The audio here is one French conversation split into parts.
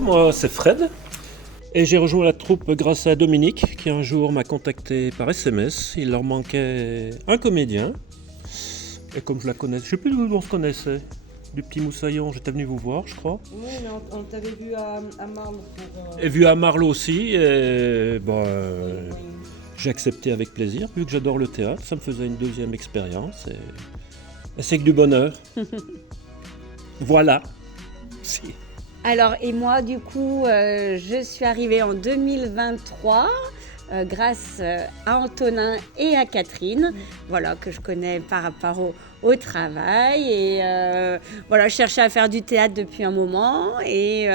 moi c'est Fred et j'ai rejoint la troupe grâce à Dominique qui un jour m'a contacté par SMS. Il leur manquait un comédien et comme je la connais, je sais plus d'où on se connaissait, du petit Moussaillon, j'étais venu vous voir je crois. Oui, mais on t'avait vu à Marle pour... Et vu à Marle aussi et j'ai accepté avec plaisir vu que j'adore le théâtre, ça me faisait une deuxième expérience et c'est que du bonheur. Voilà. Si. Alors, et moi, du coup, je suis arrivée en 2023 grâce à Antonin et à Catherine, voilà, que je connais par rapport au travail. Et voilà, je cherchais à faire du théâtre depuis un moment. Et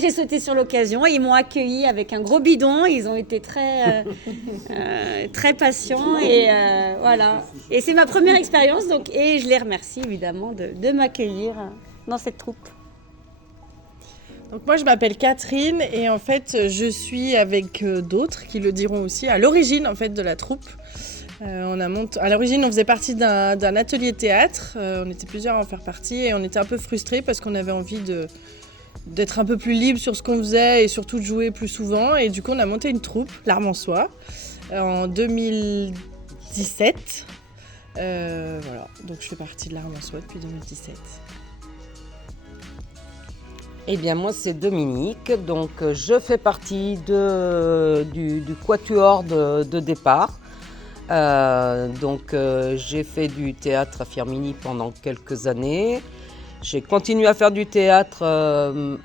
j'ai sauté sur l'occasion. Ils m'ont accueilli avec un gros bidon. Ils ont été très, très patients. Et voilà. Et c'est ma première expérience. Donc, et je les remercie évidemment de m'accueillir dans cette troupe. Donc moi je m'appelle Catherine et en fait je suis avec d'autres qui le diront aussi à l'origine en fait de la troupe. À l'origine on faisait partie d'un atelier théâtre, on était plusieurs à en faire partie et on était un peu frustrés parce qu'on avait envie d'être un peu plus libre sur ce qu'on faisait et surtout de jouer plus souvent et du coup on a monté une troupe, l'Arme en Soie, en 2017. Voilà, donc je fais partie de l'Arme en Soie depuis 2017. Eh bien, moi, c'est Dominique. Donc, je fais partie du quatuor de départ. J'ai fait du théâtre à Firminy pendant quelques années. J'ai continué à faire du théâtre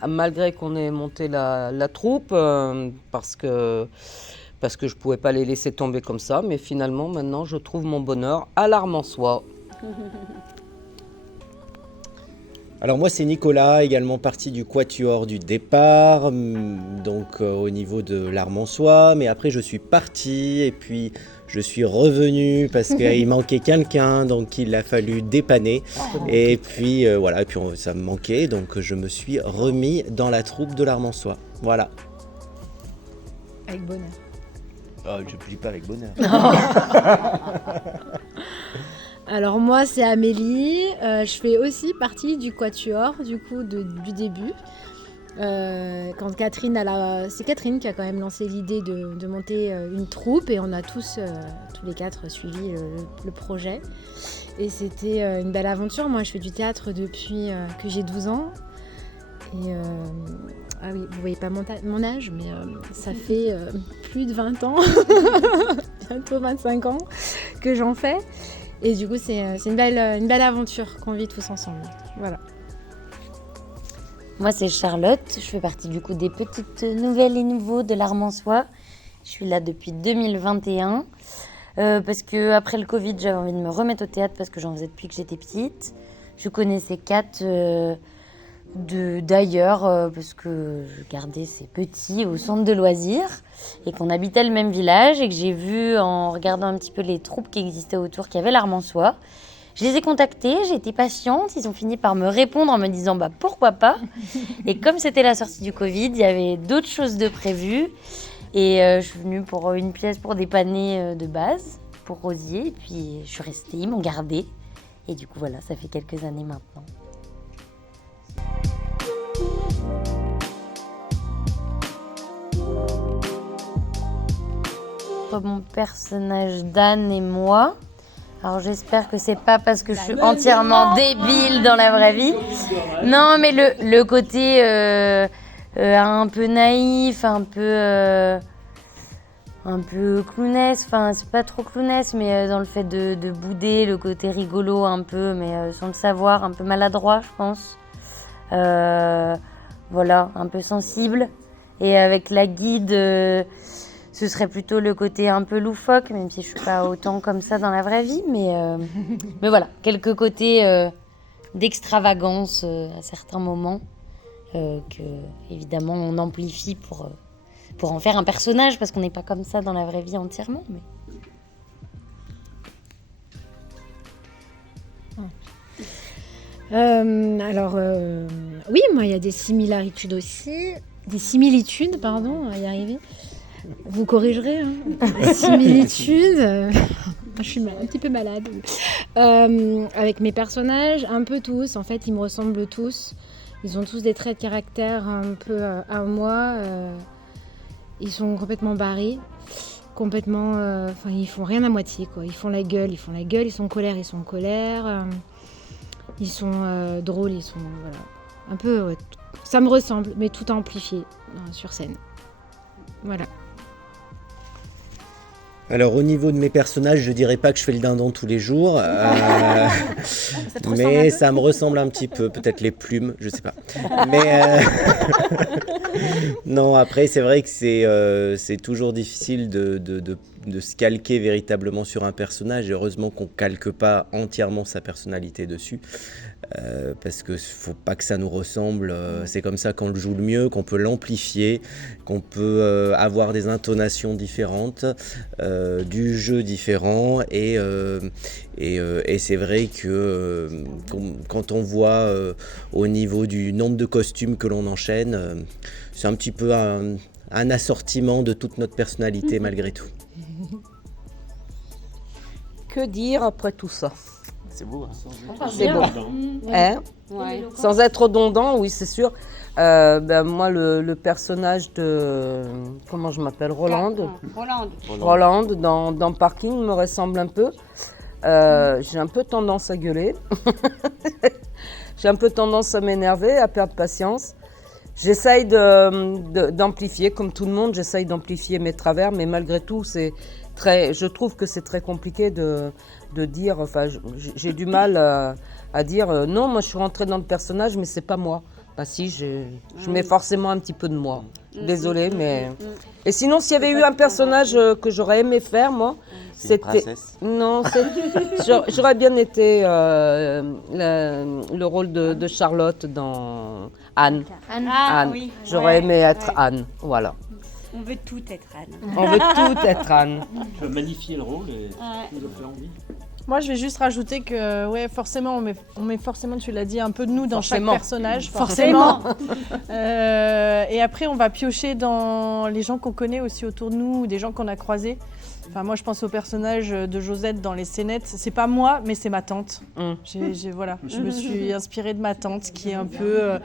malgré qu'on ait monté la troupe parce que je ne pouvais pas les laisser tomber comme ça. Mais finalement, maintenant, je trouve mon bonheur à l'Arme en Soie. Alors moi c'est Nicolas, également partie du quatuor du départ, donc au niveau de l'Arme en Soie, mais après je suis parti et puis je suis revenu parce qu'il manquait quelqu'un, donc il a fallu dépanner et puis ça me manquait, donc je me suis remis dans la troupe de l'Arme en Soie, voilà. Avec bonheur. Oh, je ne dis pas avec bonheur. Alors moi c'est Amélie, je fais aussi partie du quatuor du coup du début. Quand c'est Catherine qui a quand même lancé l'idée de monter une troupe et on a tous les quatre suivi le projet. Et c'était une belle aventure. Moi je fais du théâtre depuis que j'ai 12 ans. Et ah oui, vous voyez pas mon âge, mais ça fait plus de 20 ans, bientôt 25 ans que j'en fais. Et du coup, c'est une belle aventure qu'on vit tous ensemble. Voilà. Moi, c'est Charlotte. Je fais partie du coup des petites nouvelles et nouveaux de l'Arme en Soie. Je suis là depuis 2021 parce que après le Covid, j'avais envie de me remettre au théâtre parce que j'en faisais depuis que j'étais petite. Je connaissais Kat d'ailleurs parce que je gardais ces petits au centre de loisirs et qu'on habitait le même village et que j'ai vu en regardant un petit peu les troupes qui existaient autour qu'il y avait l'Arme en Soie. Je les ai contactés, j'ai été patiente, ils ont fini par me répondre en me disant pourquoi pas. Et comme c'était la sortie du Covid, il y avait d'autres choses de prévues et je suis venue pour une pièce pour dépanner de base pour Rosier et puis je suis restée, ils m'ont gardée et du coup voilà, ça fait quelques années maintenant. Mon personnage d'Anne et moi. Alors j'espère que c'est pas parce que je suis entièrement débile dans la vraie vie. Non, mais le côté un peu naïf, un peu clownesque. Enfin, c'est pas trop clownesque, mais dans le fait de bouder, le côté rigolo un peu, mais sans le savoir, un peu maladroit, je pense. Voilà, un peu sensible. Et avec la guide, ce serait plutôt le côté un peu loufoque, même si je suis pas autant comme ça dans la vraie vie. Mais voilà, quelques côtés d'extravagance à certains moments que, évidemment, on amplifie pour en faire un personnage, parce qu'on n'est pas comme ça dans la vraie vie entièrement. Mais... Oui, moi il y a des similitudes aussi. Pardon, on va y arriver. Vous corrigerez, hein. Des similitudes. Je suis un petit peu malade. Avec mes personnages, un peu tous. En fait, ils me ressemblent tous. Ils ont tous des traits de caractère un peu à moi. Ils sont complètement barrés, complètement... Enfin, ils font rien à moitié, quoi. Ils font la gueule, ils sont en colère, ils sont drôles, ils sont... Voilà. Un peu... ouais, ça me ressemble, mais tout amplifié sur scène. Voilà. Alors au niveau de mes personnages, je dirais pas que je fais le dindon tous les jours, mais ça me ressemble un petit peu, peut-être les plumes, je sais pas. Mais non, après c'est vrai que c'est toujours difficile de se calquer véritablement sur un personnage. Et heureusement qu'on calque pas entièrement sa personnalité dessus. Parce que faut pas que ça nous ressemble. C'est comme ça qu'on le joue le mieux, qu'on peut l'amplifier, qu'on peut avoir des intonations différentes, du jeu différent. Et c'est vrai que quand on voit au niveau du nombre de costumes que l'on enchaîne, c'est un petit peu un assortiment de toute notre personnalité malgré tout. Que dire après tout ça? C'est beau, hein. C'est beau. Hein? Ouais. Sans être redondant, oui, c'est sûr. Moi, le personnage de... Comment je m'appelle? Rolande. Rolande dans Parking me ressemble un peu. J'ai un peu tendance à gueuler. J'ai un peu tendance à m'énerver, à perdre patience. J'essaye d'amplifier, comme tout le monde, j'essaye d'amplifier mes travers, mais malgré tout, je trouve que c'est très compliqué de dire, enfin, j'ai du mal à dire, non, moi je suis rentrée dans le personnage, mais c'est pas moi. Bah si, je mets forcément un petit peu de moi. Désolée, mais... Et sinon, s'il y avait eu un personnage que j'aurais aimé faire, moi, c'était... Non, j'aurais bien été le rôle de Charlotte dans Anne. Anne. Oui. J'aurais aimé être Anne, voilà. On veut tout être Anne. On veut tout être Anne. Tu vas magnifier le rôle et nous a fait envie. Moi, je vais juste rajouter que, ouais, forcément, on met forcément, tu l'as dit, un peu de nous dans Forcément. chaque personnage. Forcément. Et après, on va piocher dans les gens qu'on connaît aussi autour de nous, ou des gens qu'on a croisés. Enfin, moi, je pense au personnage de Josette dans Les Scénettes. C'est pas moi, mais c'est ma tante. Voilà, je me suis inspirée de ma tante, qui est un peu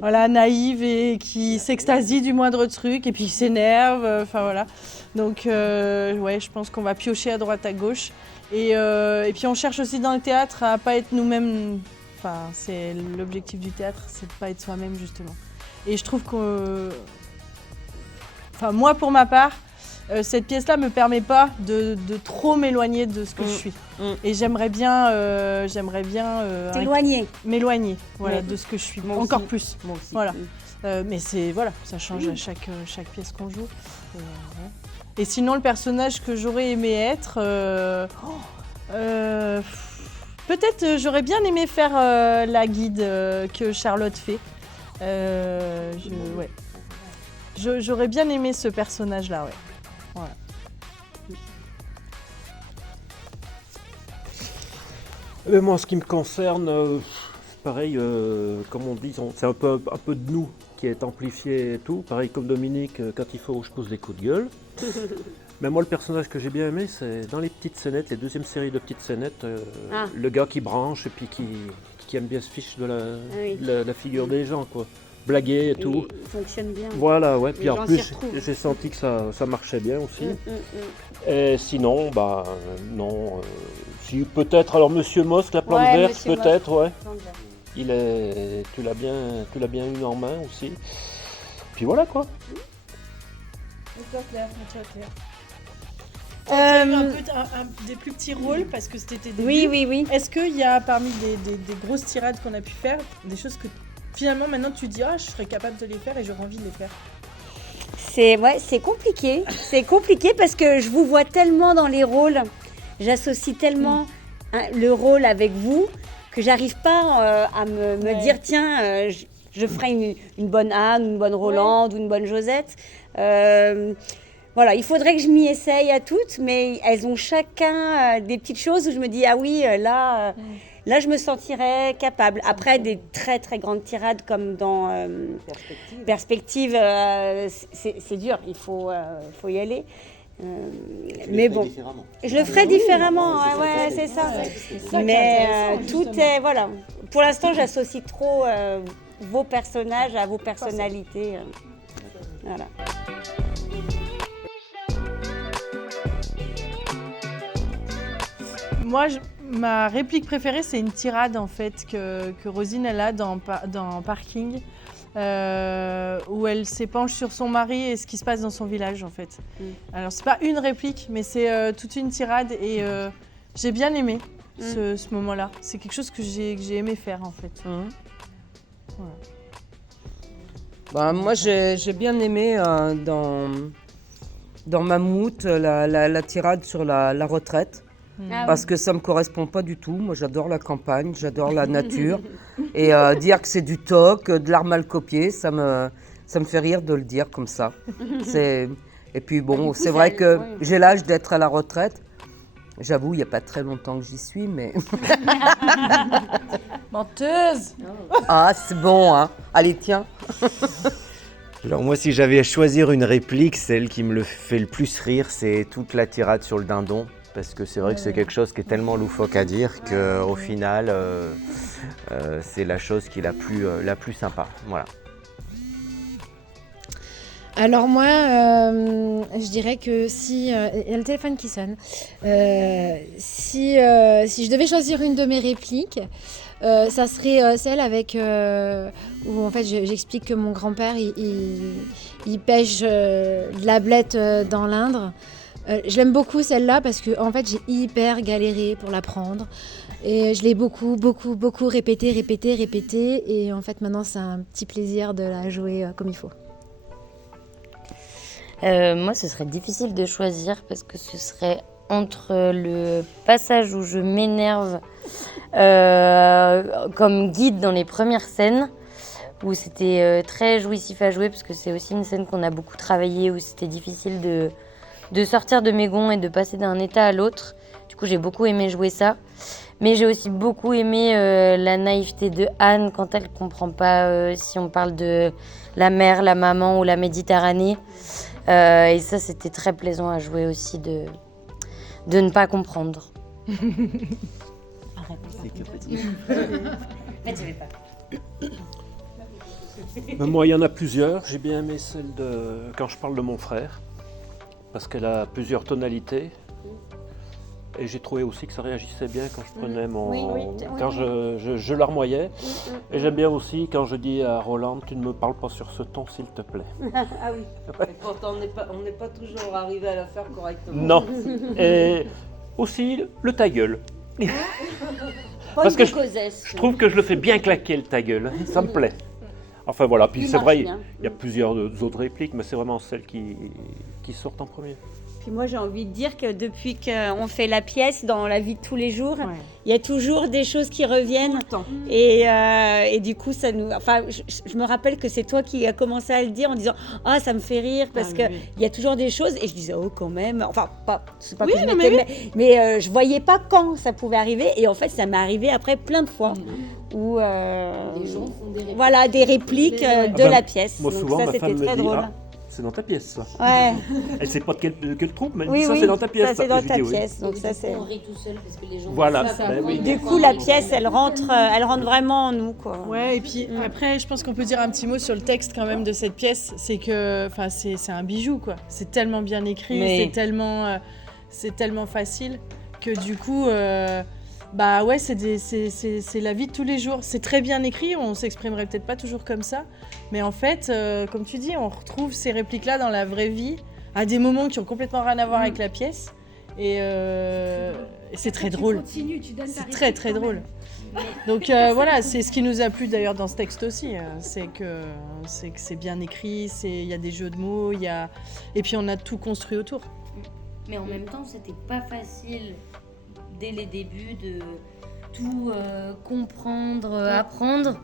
naïve et qui s'extasie du moindre truc, et puis qui s'énerve. Enfin, voilà. Donc, ouais, je pense qu'on va piocher à droite, à gauche. Et puis on cherche aussi dans le théâtre à pas être nous-mêmes. Enfin, c'est l'objectif du théâtre, c'est de pas être soi-même justement. Et je trouve que, enfin moi pour ma part, cette pièce-là me permet pas de trop m'éloigner de ce que je suis. Et j'aimerais bien m'éloigner, voilà, de ce que je suis. Moi encore aussi. plus. Moi aussi. Voilà. Mais c'est voilà, ça change à chaque pièce qu'on joue. Ouais. Et sinon, le personnage que j'aurais aimé être, peut-être j'aurais bien aimé faire la guide que Charlotte fait. Ouais. J'aurais bien aimé ce personnage-là, ouais. Voilà. Moi, en ce qui me concerne, pareil, comme on dit, c'est un peu de nous qui est amplifié et tout. Pareil comme Dominique, quand il faut, je pose des coups de gueule. Mais moi, le personnage que j'ai bien aimé, c'est dans les petites scénettes, les deuxièmes séries de petites scénettes, le gars qui branche et puis qui aime bien se fiche de la figure des gens, quoi. Blaguer et tout. Il fonctionne bien. Voilà, ouais. Puis Les en gens plus, s'y retrouvent. j'ai senti que ça marchait bien aussi. Et sinon, non. Si peut-être, alors Monsieur Moss, la plante verte, Monsieur peut-être, ouais. Moss. Tu l'as bien eu en main aussi. Puis voilà, quoi. Et toi, Claire, un des plus petits rôles parce que c'était tes débuts. Oui. Est-ce qu'il y a parmi des grosses tirades qu'on a pu faire, des choses que finalement maintenant tu dis je serais capable de les faire et j'aurais envie de les faire? C'est compliqué. C'est compliqué parce que je vous vois tellement dans les rôles. J'associe tellement le rôle avec vous que j'arrive pas à me dire tiens, je ferai une bonne Anne, une bonne Rolande ou une bonne Josette. Voilà, il faudrait que je m'y essaye à toutes, mais elles ont chacun des petites choses où je me dis ah oui, là je me sentirais capable. Après, des très très grandes tirades comme dans Perspective, c'est dur, il faut y aller. Mais bon, je le ferai différemment, ouais, c'est ça. Mais tout est, voilà. Pour l'instant, j'associe trop vos personnages, à vos personnalités. Voilà. Moi, ma réplique préférée, c'est une tirade en fait que Rosine elle a dans Parking, où elle s'épanche sur son mari et ce qui se passe dans son village en fait. Alors c'est pas une réplique, mais c'est toute une tirade et j'ai bien aimé ce moment-là. C'est quelque chose que j'ai aimé faire en fait. Voilà. Bah, moi, j'ai bien aimé dans Mammouth la tirade sur la retraite. Parce que ça ne me correspond pas du tout. Moi, j'adore la campagne, j'adore la nature. Et dire que c'est du toc, de l'art mal copié, ça me fait rire de le dire comme ça. Et puis bon, c'est vrai que j'ai l'âge d'être à la retraite. J'avoue, il n'y a pas très longtemps que j'y suis, mais... Menteuse! Ah, c'est bon, hein. Allez, tiens. Alors moi, si j'avais à choisir une réplique, celle qui me le fait le plus rire, c'est toute la tirade sur le dindon. Parce que c'est vrai que c'est quelque chose qui est tellement loufoque à dire qu'au final, c'est la chose qui est la plus sympa. Voilà. Alors moi, je dirais que si... il y a le téléphone qui sonne. Si je devais choisir une de mes répliques, ça serait celle avec... où en fait j'explique que mon grand-père, il pêche de la blette dans l'Indre. Je l'aime beaucoup celle-là parce que en fait j'ai hyper galéré pour l'apprendre et je l'ai beaucoup répété et en fait maintenant c'est un petit plaisir de la jouer comme il faut. Moi, ce serait difficile de choisir parce que ce serait entre le passage où je m'énerve comme guide dans les premières scènes, où c'était très jouissif à jouer parce que c'est aussi une scène qu'on a beaucoup travaillé, où c'était difficile de sortir de mes gonds et de passer d'un état à l'autre. Du coup, j'ai beaucoup aimé jouer ça. Mais j'ai aussi beaucoup aimé la naïveté de Anne quand elle ne comprend pas si on parle de la mer, la maman ou la Méditerranée. Et ça, c'était très plaisant à jouer aussi de ne pas comprendre. Moi, il y en a plusieurs. J'ai bien aimé celle de quand je parle de mon frère, parce qu'elle a plusieurs tonalités. Et j'ai trouvé aussi que ça réagissait bien quand je prenais quand je larmoyais. Et j'aime bien aussi quand je dis à Roland, tu ne me parles pas sur ce ton, s'il te plaît. Ah oui. Ouais. Et pourtant, on n'est pas toujours arrivé à la faire correctement. Non. Et aussi le ta gueule. Parce que je trouve que je le fais bien claquer, le ta gueule. Ça me plaît. Enfin voilà, puis c'est vrai, il y a plusieurs autres répliques, mais c'est vraiment celles qui sortent en premier. Puis moi, j'ai envie de dire que depuis qu'on fait la pièce dans la vie de tous les jours, il y a toujours des choses qui reviennent. Et du coup, ça nous... Enfin, je me rappelle que c'est toi qui as commencé à le dire en disant « Ah, ça me fait rire » parce qu'il y a toujours des choses. Et je disais « Oh, quand même !» Enfin, c'est pas que je m'étais... Mais je voyais pas quand ça pouvait arriver. Et en fait, ça m'est arrivé après plein de fois. Où, Les gens font des répliques. Voilà, des répliques de la pièce. Moi, donc souvent, ça, ma c'était femme me très dit drôle. c'est dans ta pièce, ça. Ouais. Elle sait pas de quelle troupe, mais elle Oui, dit ça, oui, c'est dans ta pièce. ça, c'est dans Je ta dis, oui. pièce. Donc Et ça, du coup, c'est... on rit tout seul parce que les gens... Voilà, savent pas ben oui. Du coup, la pièce, elle rentre vraiment en nous, quoi. Ouais, et puis après, je pense qu'on peut dire un petit mot sur le texte quand même de cette pièce. C'est que, enfin, c'est un bijou, quoi. C'est tellement bien écrit, c'est tellement facile que du coup, bah ouais, c'est la vie de tous les jours. C'est très bien écrit. On s'exprimerait peut-être pas toujours comme ça, mais en fait, comme tu dis, on retrouve ces répliques-là dans la vraie vie, à des moments qui ont complètement rien à voir avec la pièce, et c'est très drôle. C'est très très drôle. Donc voilà, c'est ce qui nous a plu d'ailleurs dans ce texte aussi, c'est que c'est bien écrit, il y a des jeux de mots, et puis on a tout construit autour. Mais en même temps, c'était pas facile dès les débuts de tout comprendre, apprendre,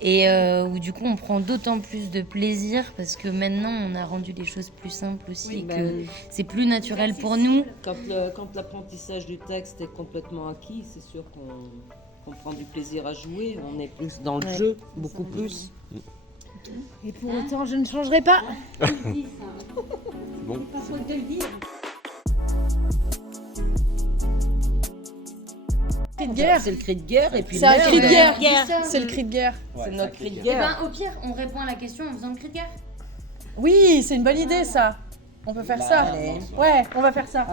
et où du coup on prend d'autant plus de plaisir parce que maintenant on a rendu les choses plus simples aussi, c'est plus naturel pour nous. Quand l'apprentissage du texte est complètement acquis, c'est sûr qu'on prend du plaisir à jouer, on est plus dans le jeu, beaucoup plus. Et pour autant, je ne changerai pas. Bon. Pas faute de le dire. cri de guerre. C'est le cri de guerre et puis C'est un cri de guerre. guerre. C'est le cri de guerre. C'est notre cri de Eh guerre. ben, au pire, on répond à la question en faisant le cri de guerre. Oui, c'est une bonne idée ça. On peut faire ça. allez. Ouais, on va faire ça.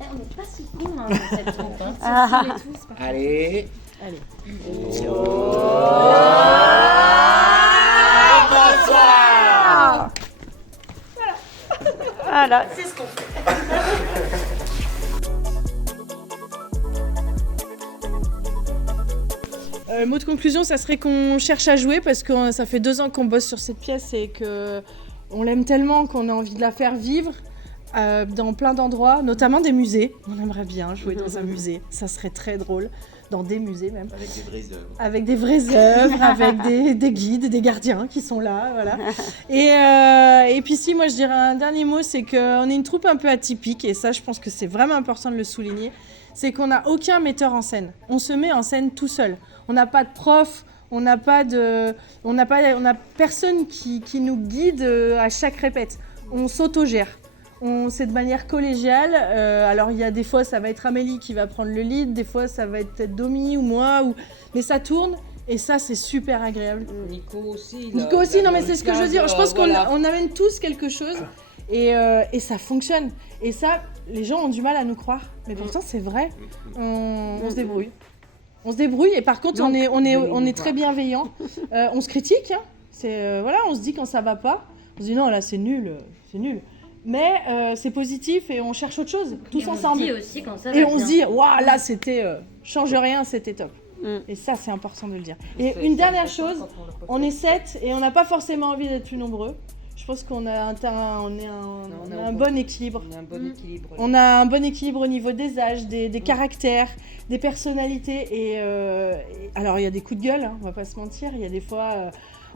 On n'est pas si cons hein, dans cette troupe. Hein. Et tout, c'est pas Allez. Voilà, c'est ce qu'on fait. Mot de conclusion, ça serait qu'on cherche à jouer parce que ça fait 2 ans qu'on bosse sur cette pièce et que on l'aime tellement qu'on a envie de la faire vivre dans plein d'endroits, notamment des musées. On aimerait bien jouer dans un musée, ça serait très drôle, dans des musées même. Avec des vraies œuvres. Avec des vraies œuvres, avec des guides, des gardiens qui sont là, voilà. Et puis si, moi je dirais un dernier mot, c'est qu'on est une troupe un peu atypique et ça je pense que c'est vraiment important de le souligner, c'est qu'on n'a aucun metteur en scène. On se met en scène tout seul. On n'a pas de prof, on n'a personne qui nous guide à chaque répète. On s'autogère. C'est de manière collégiale. Alors il y a des fois ça va être Amélie qui va prendre le lead, des fois ça va être peut-être Domi ou moi, mais ça tourne et ça c'est super agréable. Nico aussi. Nico aussi, non mais c'est ce que je veux dire. Je pense qu'on amène tous quelque chose et ça fonctionne. Et ça, les gens ont du mal à nous croire, mais pourtant c'est vrai. On se débrouille. On se débrouille et par contre Donc, on est très bienveillant. On se critique, hein. Voilà, on se dit quand ça va pas. On se dit non là c'est nul, c'est nul. Mais c'est positif et on cherche autre chose, tous ensemble. On se dit aussi quand ça va Et on bien. se dit, waouh, là c'était change rien, c'était top. Et ça, c'est important de le dire. Et une dernière chose, on est 7 et on n'a pas forcément envie d'être plus nombreux. Je pense qu'on a un bon équilibre. On a un bon équilibre. On a un bon équilibre au niveau des âges, des caractères, des personnalités. Et alors, il y a des coups de gueule, hein, on va pas se mentir. Il y a des fois,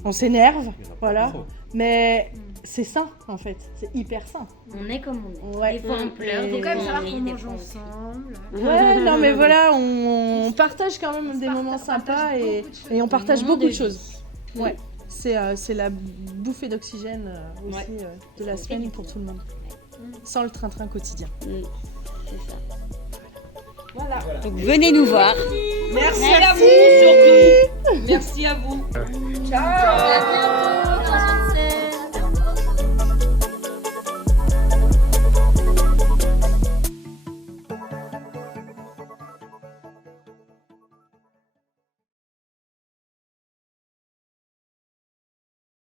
on s'énerve, voilà. Mais c'est sain, en fait. C'est hyper sain. On est comme on est. Ouais. Des fois on pleure, Et- des Faut quand même fois savoir on rit, qu'on des mange fois on rit. ensemble. Ouais, non mais voilà, on partage quand même des moments sympas et on partage beaucoup de choses. Ouais, c'est la bouffée d'oxygène aussi de la semaine pour tout le monde. Sans le train-train quotidien. C'est ça. Voilà. Donc venez nous voir. Merci à vous surtout. Merci à vous. Ciao.